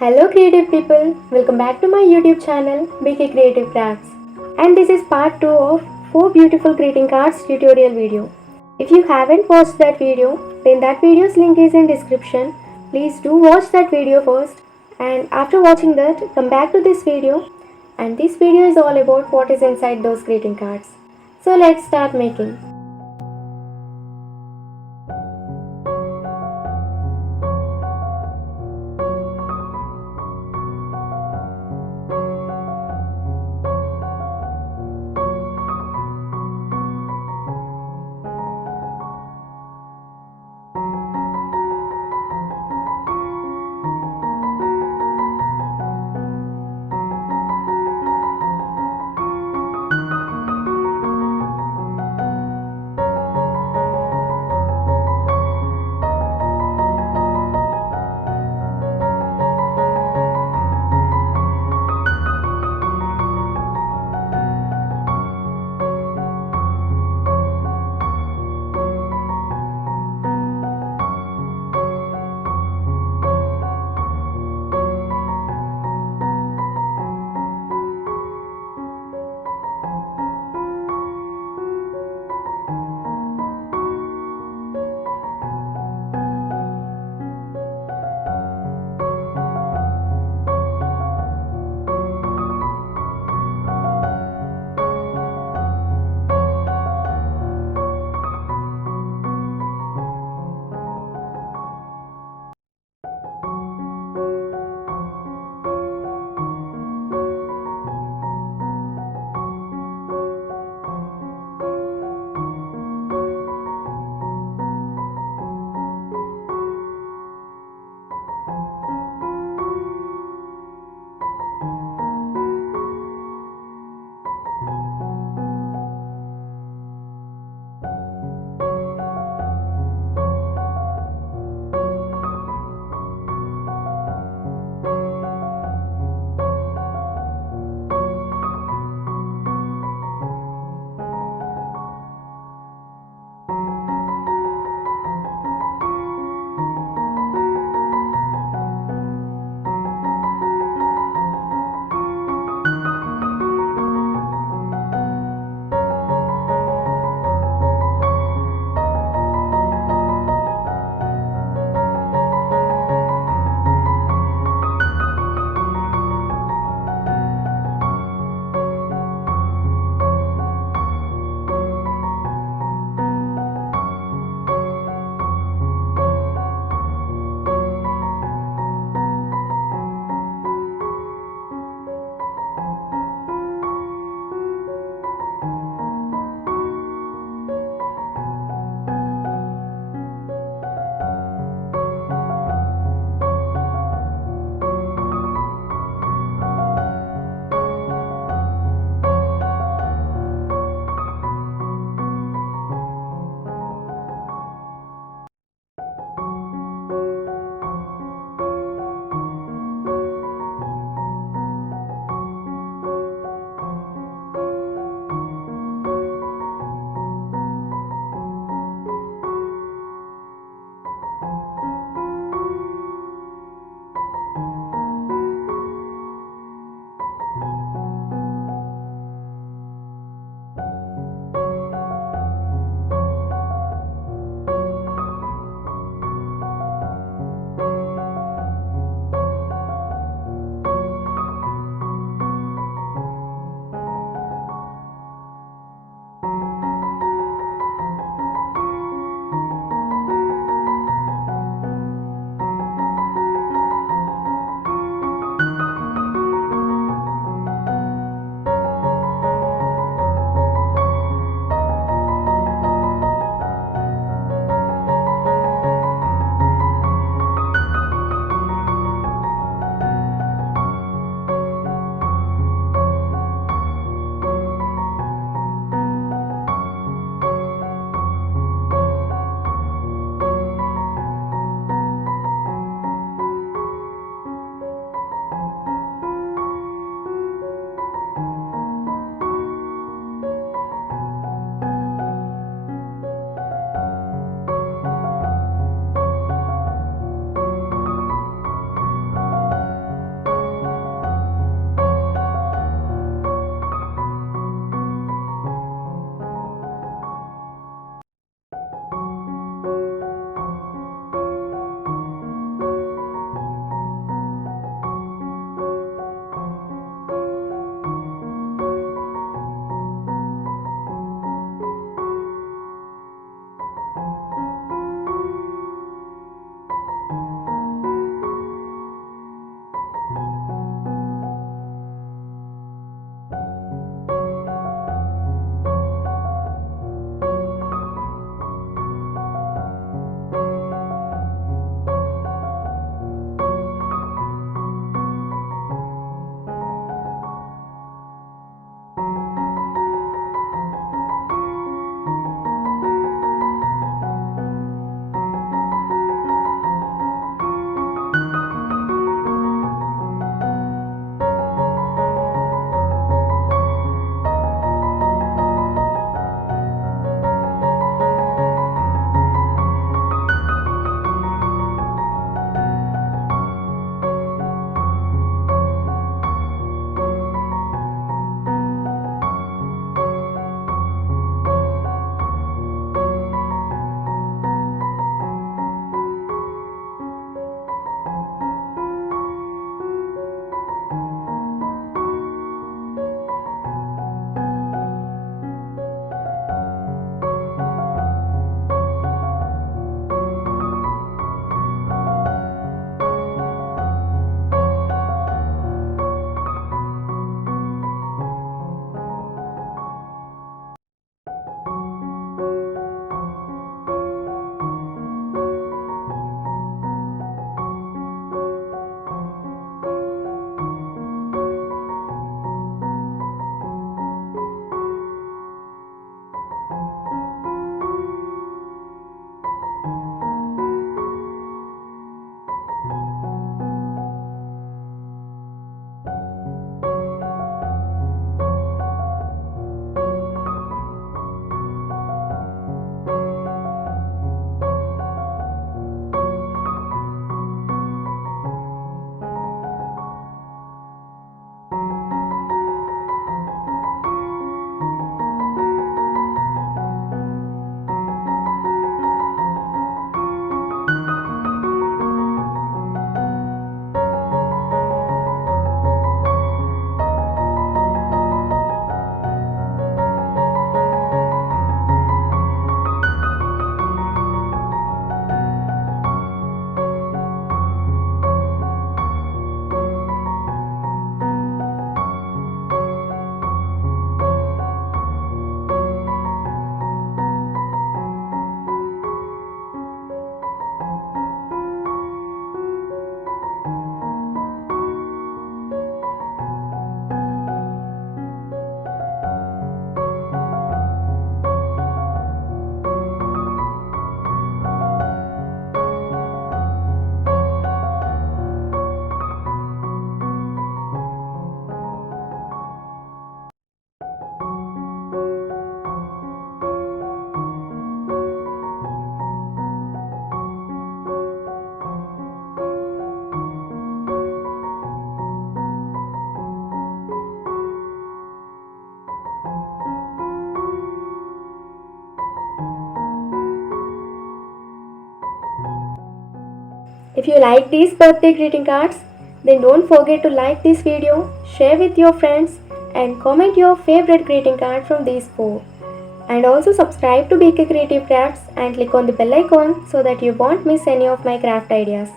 Hello creative people, welcome back to my YouTube channel BK Creative Crafts. And this is part 2 of 4 beautiful greeting cards tutorial video. If you haven't watched that video, then that video's link is in description. Please do watch that video first, and after watching that, come back to this video, and this video is all about what is inside those greeting cards. So let's start making. If you like these birthday greeting cards, then don't forget to like this video, share with your friends, and comment your favorite greeting card from these 4. And also subscribe to BK Creative Crafts and click on the bell icon so that you won't miss any of my craft ideas.